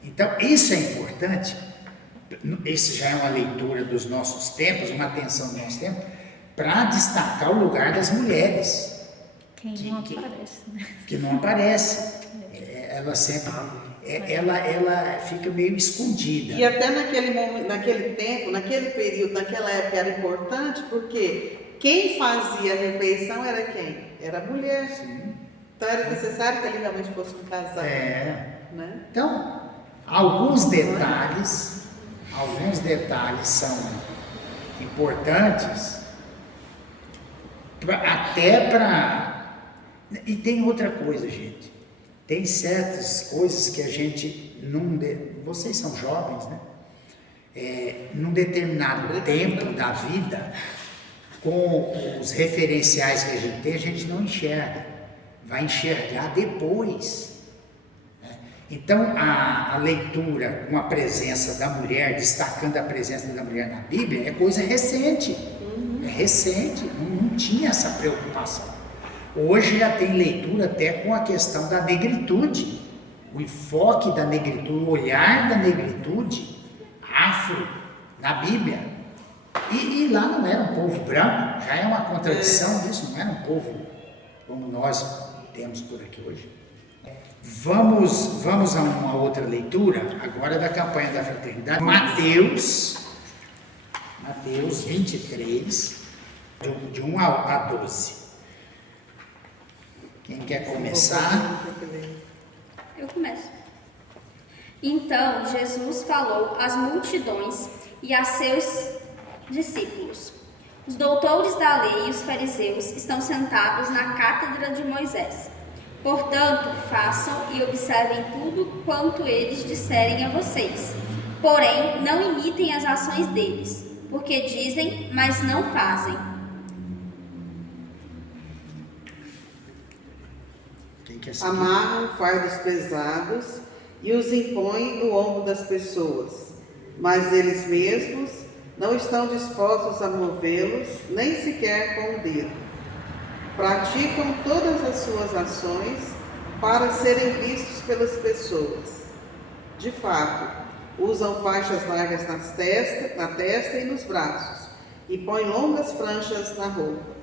Então isso é importante. Esse já é uma leitura dos nossos tempos, uma atenção dos nossos tempos, para destacar o lugar das mulheres. Quem não aparece, né? Que não aparece. Ela sempre... Ela fica meio escondida. E até naquele momento, naquele tempo, naquele período, naquela época era importante porque quem fazia a refeição era quem? Era a mulher. Sim. Então era necessário que ele realmente fosse um casal. Né? Então, alguns detalhes são importantes até para... E tem outra coisa, gente. Tem certas coisas que a gente não... Vocês são jovens, né? Num determinado tempo da vida, com os referenciais que a gente não enxerga. Vai enxergar depois. Né? Então, a leitura com a presença da mulher, destacando a presença da mulher na Bíblia, é coisa recente. É recente, não tinha essa preocupação. Hoje já tem leitura até com a questão da negritude, o enfoque da negritude, o olhar da negritude afro na Bíblia. E lá não era um povo branco, já é uma contradição disso, não era um povo como nós temos por aqui hoje. Vamos a uma outra leitura, agora da campanha da fraternidade. Mateus 23, de 1 a 12. Quem quer começar? Eu começo. Então Jesus falou às multidões e a seus discípulos. Os doutores da lei e os fariseus estão sentados na cátedra de Moisés. Portanto, façam e observem tudo quanto eles disserem a vocês. Porém, não imitem as ações deles, porque dizem, mas não fazem. Quem quer seguir? Amarram fardos pesados e os impõem no ombro das pessoas, mas eles mesmos não estão dispostos a movê-los, nem sequer com o dedo. Praticam todas as suas ações para serem vistos pelas pessoas. De fato, usam faixas largas na testa e nos braços, e põem longas franjas na roupa.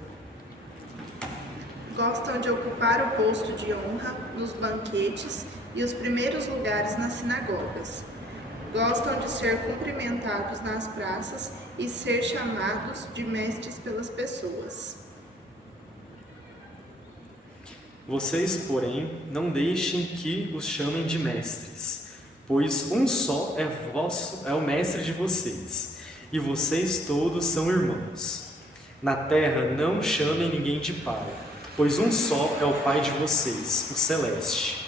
Gostam de ocupar o posto de honra nos banquetes e os primeiros lugares nas sinagogas. Gostam de ser cumprimentados nas praças e ser chamados de mestres pelas pessoas. Vocês, porém, não deixem que os chamem de mestres, pois um só é o mestre de vocês, e vocês todos são irmãos. Na terra não chamem ninguém de pai, pois um só é o Pai de vocês, o Celeste.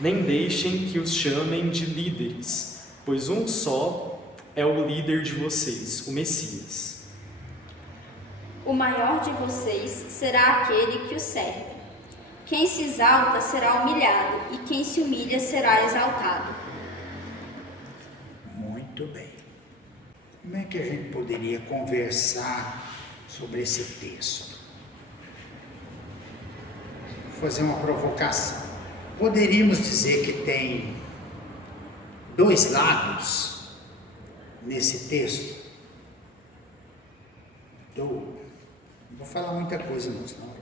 Nem deixem que os chamem de líderes, pois um só é o líder de vocês, o Messias. O maior de vocês será aquele que o serve. Quem se exalta será humilhado, e quem se humilha será exaltado. Muito bem. Como é que a gente poderia conversar sobre esse texto? fazer uma provocação. Poderíamos dizer que tem dois lados nesse texto? Não vou falar muita coisa, não, senão...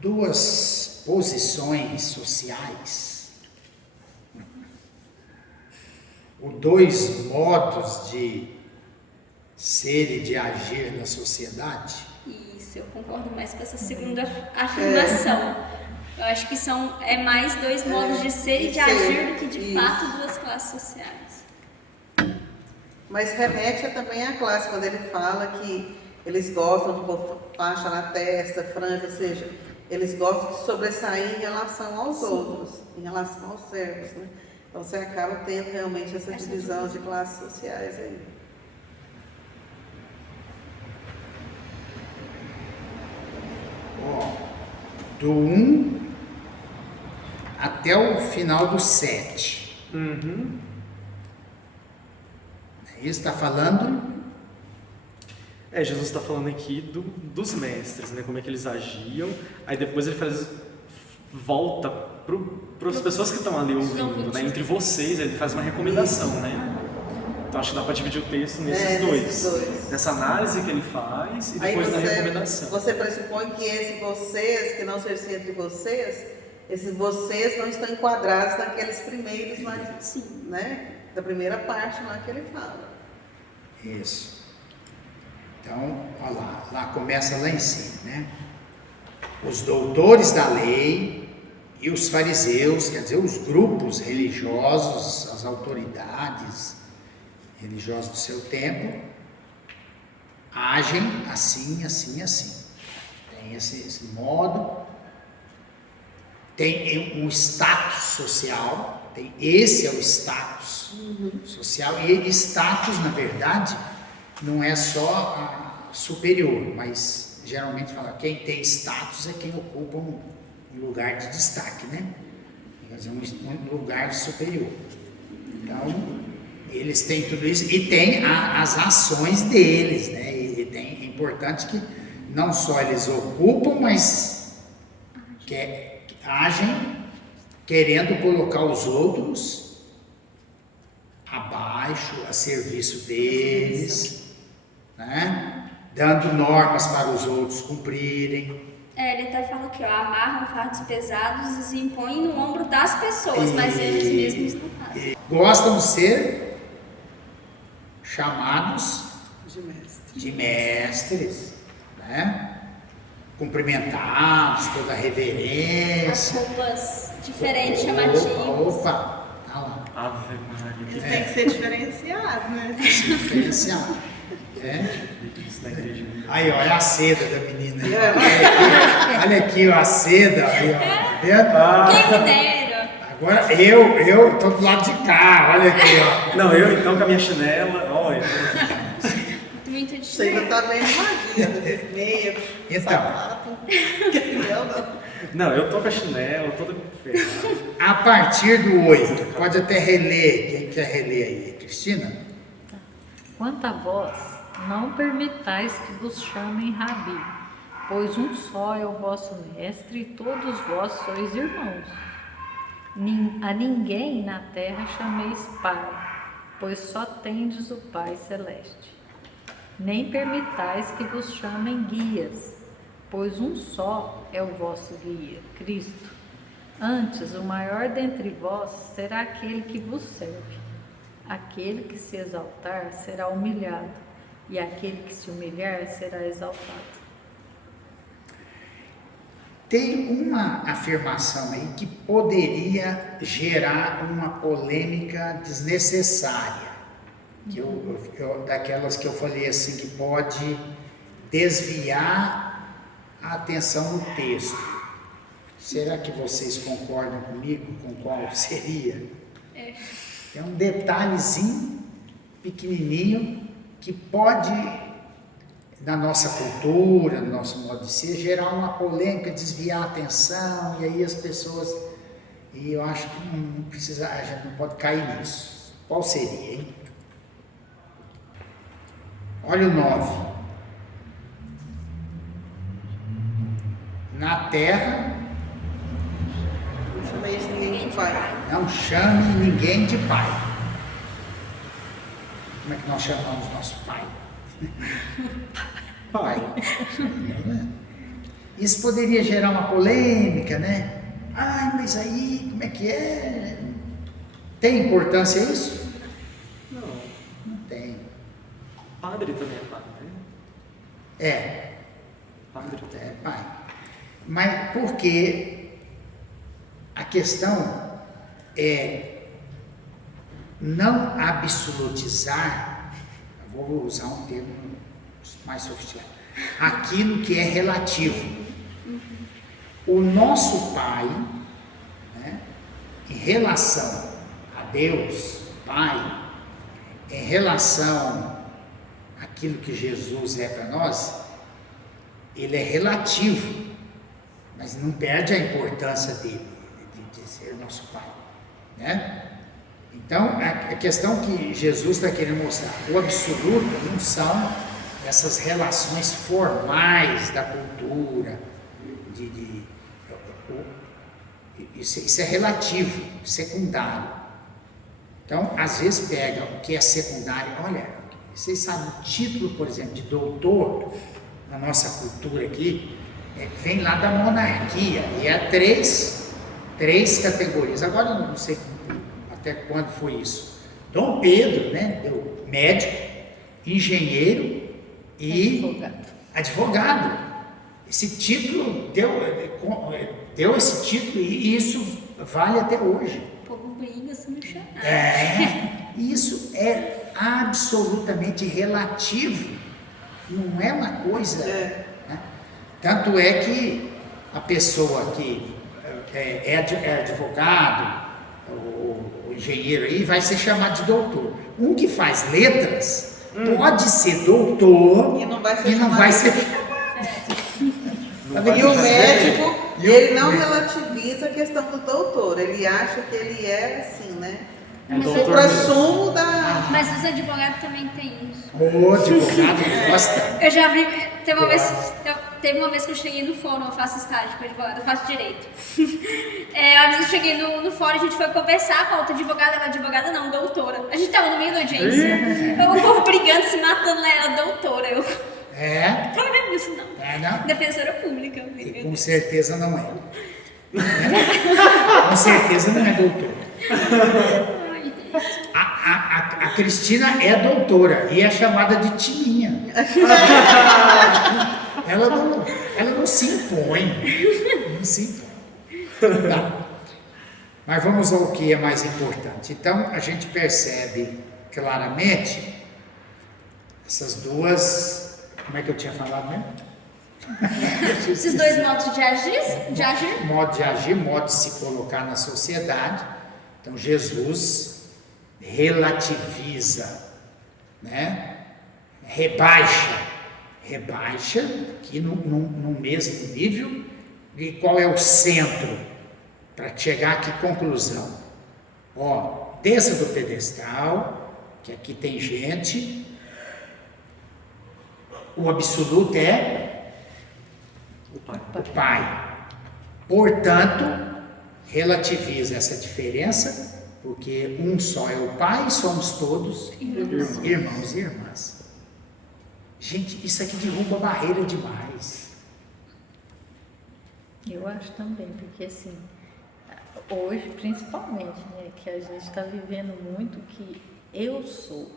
duas posições sociais, dois modos de ser e de agir na sociedade. Isso, eu concordo mais com essa segunda afirmação. Eu acho que é mais dois modos de ser e de agir do que de fato duas classes sociais. Mas remete também à classe, quando ele fala que eles gostam de pôr faixa na testa, franja, ou seja, eles gostam de sobressair em relação aos outros, em relação aos servos, né? Então você acaba tendo realmente essa divisão de classes sociais aí. Do 1 até o final do 7. Isso está falando? Jesus está falando aqui dos mestres, né? Como é que eles agiam. Aí depois ele volta para as pessoas que estão ali ouvindo, né? Entre vocês, ele faz uma recomendação, né? Então acho que dá para dividir o texto nesses dois. Nessa análise que ele faz e depois da recomendação. Você pressupõe que esse vocês, que não se assim entre vocês, esses vocês não estão enquadrados naqueles primeiros, né? Da primeira parte lá que ele fala. Isso. Então, olha lá começa lá em cima, né? Os doutores da lei e os fariseus, quer dizer, os grupos religiosos, as autoridades religiosas do seu tempo, agem assim, assim, assim. Tem esse modo, tem um status social, esse é o status social, e status, na verdade, não é só superior, mas geralmente fala quem tem status é quem ocupa um lugar de destaque, né? Quer dizer, um lugar superior. Então, eles têm tudo isso e tem as ações deles, né? É importante que não só eles ocupam, mas agem querendo colocar os outros abaixo, a serviço deles, né? Dando normas para os outros cumprirem. Ele até fala aqui, amarram fardos pesados e impõem no ombro das pessoas, mas eles mesmos não fazem. Gostam de ser chamados de De mestre. mestres, né? Cumprimentados, toda a As reverência. roupas diferentes, chamativas. Opa, tá lá. Ave Maria. Isso tem que ser diferenciado, né? Diferenciado. Isso na igreja. Aí, ó, é a seda da menina. Olha aqui, ó, a seda. Aí, ó. Tá vendo? Quem me dera. Agora eu tô do lado de cá, olha aqui, ó. Não, eu então com a minha chinela, olha. Muito de Chega tá bem arrumadinha, meia, Então. sapato. Eu não. Não, eu tô com a chinela, toda ferrada. A partir do 8, pode até reler. Quem quer reler aí? Cristina? Quanto a vós, não permitais que vos chamem Rabi, pois um só é o vosso mestre e todos vós sois irmãos. A ninguém na terra chameis Pai, pois só tendes o Pai Celeste. Nem permitais que vos chamem guias, pois um só é o vosso guia, Cristo. Antes, o maior dentre vós será aquele que vos serve. Aquele que se exaltar será humilhado, e aquele que se humilhar será exaltado. Tem uma afirmação aí que poderia gerar uma polêmica desnecessária, daquelas que eu falei assim, que pode desviar a atenção do texto. Será que vocês concordam comigo com qual seria? É um detalhezinho pequenininho que pode, na nossa cultura, no nosso modo de ser, gerar uma polêmica, desviar a atenção, e aí as pessoas... E eu acho que não precisa, a gente não pode cair nisso. Qual seria, hein? Olha o 9. na terra, Não chamei de ninguém de pai. não chame ninguém de pai. Como é que nós chamamos nosso pai? Pai. Isso poderia gerar uma polêmica, né? Ai, mas aí, como é que é? Tem importância isso? Não. Não tem. Padre também é pai, né? É, Padre. é pai. Mas porque a questão é não absolutizar, eu vou usar um termo mais sofisticado, aquilo que é relativo. O nosso Pai, né, em relação a Deus, Pai, em relação àquilo que Jesus é para nós, ele é relativo, mas não perde a importância dele, de ser nosso Pai, né? Então, a questão que Jesus está querendo mostrar, o absoluto não são essas relações formais da cultura, isso é relativo, secundário. Então, às vezes pega o que é secundário, olha, vocês sabem, o título, por exemplo, de doutor, na nossa cultura aqui, vem lá da monarquia, e é três categorias. Agora eu não sei até quando foi isso. Dom Pedro, né, deu médico, engenheiro e advogado. Esse título deu esse título e isso vale até hoje. O povo briga se não chamar. Isso é absolutamente relativo, não é uma coisa. Né? Tanto é que a pessoa que é advogado, o engenheiro aí, vai ser chamado de doutor. Um que faz letras pode ser doutor E não vai ser e não chamado vai de ser. E o médico, ele não relativiza a questão do doutor, ele acha que ele é assim, né? É O doutor supra-sumo da... Mas os advogados também têm isso. O advogado gosta. Eu já vi, teve uma vez que eu cheguei no fórum, eu faço estágio com advogado, eu faço direito. Uma vez eu cheguei no fórum, a gente foi conversar com a outra advogada, ela advogada não, doutora. A gente tava no meio da audiência, o povo brigando, se matando, ela era doutora. Eu não é isso não. Não? Defensora pública. E com certeza não é. Com certeza não é doutora. A Cristina é doutora e é chamada de Tininha. Ela não se impõe. Não se impõe. Tá. Mas vamos ao que é mais importante. Então, a gente percebe claramente essas duas... Como é que eu tinha falado mesmo? Esses dois modos de agir? Modo de agir, modo de se colocar na sociedade. Então, Jesus relativiza, né? Rebaixa aqui no mesmo nível. E qual é o centro? Para chegar a que conclusão? Desça do pedestal, que aqui tem gente. O absoluto é o Pai. Portanto, relativiza essa diferença, porque um só é o Pai e somos todos irmãos e irmãs. Gente, isso aqui derruba a barreira demais. Eu acho também, porque assim, hoje principalmente, né, que a gente está vivendo muito que eu sou,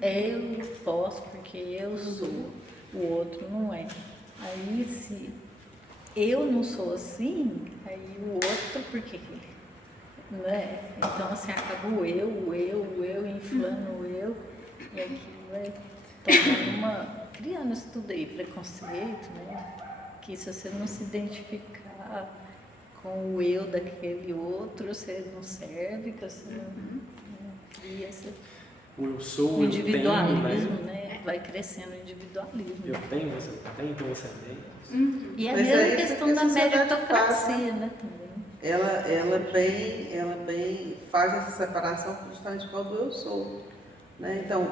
eu posso porque eu sou, o outro não é. Aí se eu não sou assim, aí o outro porque, né? Então assim, acaba o eu, inflando o eu, e aquilo vai criando isso tudo aí, preconceito, né? Que se você não se identificar com o eu daquele outro, você não serve, que você não cria esse O eu sou, o eu tenho, individualismo, né? né? Vai crescendo o individualismo. Eu tenho, você tem, então você tem. E a Mas é mesma isso questão que a da sociedade meritocracia, né? Também. Ela bem faz essa separação justamente quando eu sou, né? Então,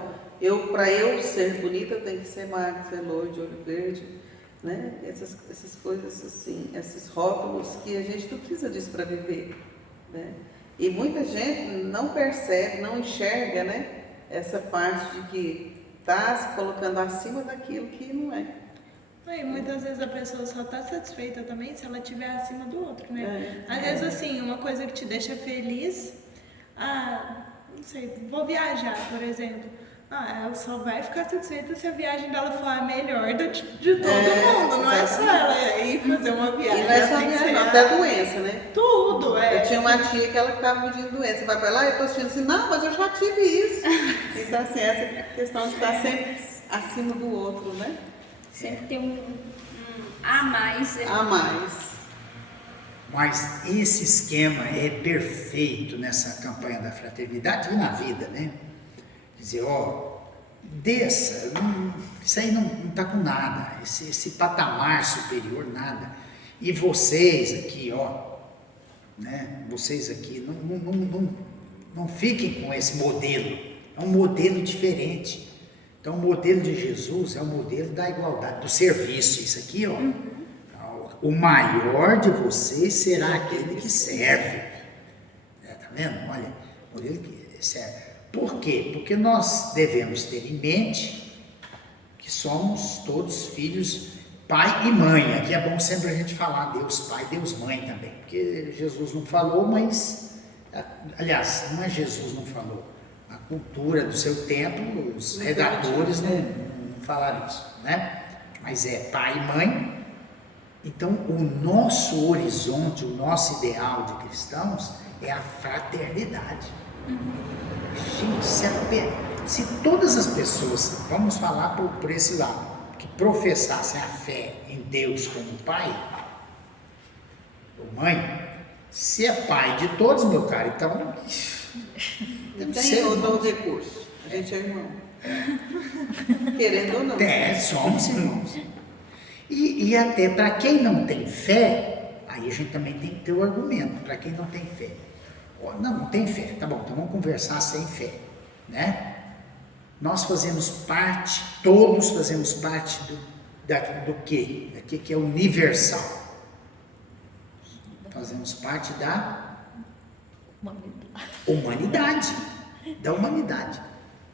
para eu ser bonita, eu tenho que ser magra, ser loira, de olho verde, né? Essas coisas assim, esses rótulos que a gente não precisa disso para viver, né? E muita gente não percebe, não enxerga, né? Essa parte de que está se colocando acima daquilo que não é. E muitas vezes a pessoa só está satisfeita também se ela estiver acima do outro, né? Às vezes, assim, uma coisa que te deixa feliz, não sei, vou viajar, por exemplo. Ela só vai ficar satisfeita se a viagem dela for a melhor de todo mundo. Não é só ela ir fazer uma viagem. E não é só viagem, não, até doença, né? Tudo, Eu tinha uma tia que ela ficava pedindo doença. Vai pra lá e eu tô assistindo assim, não, mas eu já tive isso. Então, assim, essa questão de estar sempre acima do outro, né? Sempre tem um a mais. A mais. Mas esse esquema é perfeito nessa campanha da fraternidade e na vida, né? Dizer, desça, isso aí não está com nada, esse patamar superior, nada. E vocês aqui, né? Vocês aqui, não fiquem com esse modelo, é um modelo diferente. Então, o modelo de Jesus é o modelo da igualdade, do serviço. Isso aqui, o maior de vocês será aquele que serve. Tá vendo? Olha, o modelo que serve. Por quê? Porque nós devemos ter em mente que somos todos filhos, pai e mãe. Aqui é bom sempre a gente falar Deus Pai, Deus Mãe também, porque Jesus não falou, mas, aliás, não é Jesus não falou, a cultura do seu tempo, os redatores não falaram isso, né? Mas é pai e mãe. Então, o nosso horizonte, o nosso ideal de cristãos é a fraternidade. Gente, se todas as pessoas, vamos falar por esse lado, que professassem a fé em Deus como pai ou mãe, se é pai de todos, meu caro, então Tem outro recurso, a gente é irmão. Querendo ou não. Somos irmãos. E até para quem não tem fé, aí a gente também tem que ter o argumento, para quem não tem fé. Não tem fé, tá bom, então vamos conversar sem fé, né? Nós fazemos parte, todos fazemos parte do quê? Daquilo que é universal. Fazemos parte da humanidade. Da humanidade.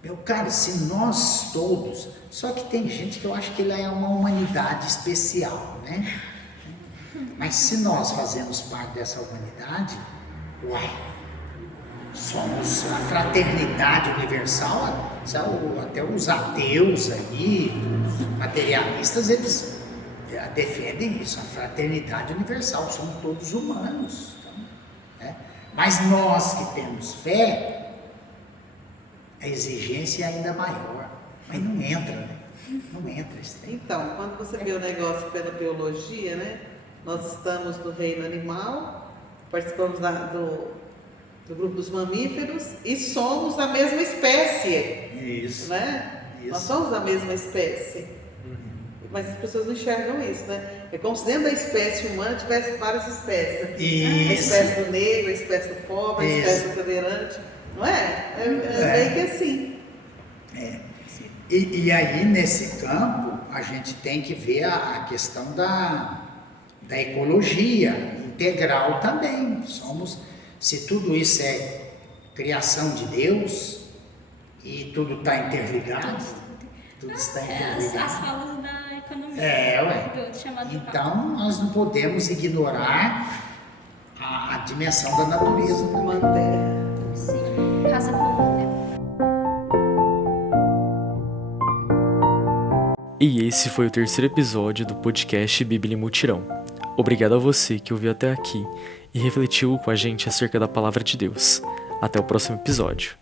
Meu caro, se nós todos, só que tem gente que eu acho que ela é uma humanidade especial, né? Mas se nós fazemos parte dessa humanidade, somos a fraternidade universal, até os ateus aí, os materialistas, eles defendem isso, a fraternidade universal, somos todos humanos. Então, né? Mas nós que temos fé, a exigência é ainda maior, mas não entra, né? Não entra esse tempo. Então, quando você vê o negócio pela biologia, né? Nós estamos no reino animal, participamos do grupo dos mamíferos e somos da mesma espécie. Isso. Né? Isso. Nós somos da mesma espécie. Mas as pessoas não enxergam isso, né? É como se dentro da espécie humana tivesse várias espécies. Isso. A espécie do negro, a espécie do pobre, a espécie do cadeirante. Não é? É meio que assim. E aí, nesse campo, a gente tem que ver a questão da ecologia integral também. Se tudo isso é criação de Deus e tudo está interligado, tudo está interligado. As falas da economia. Então, nós não podemos ignorar a dimensão da natureza também. Sim, casa comum. E esse foi o terceiro episódio do podcast Bíblia em Mutirão. Obrigado a você que ouviu até aqui e refletiu com a gente acerca da palavra de Deus. Até o próximo episódio.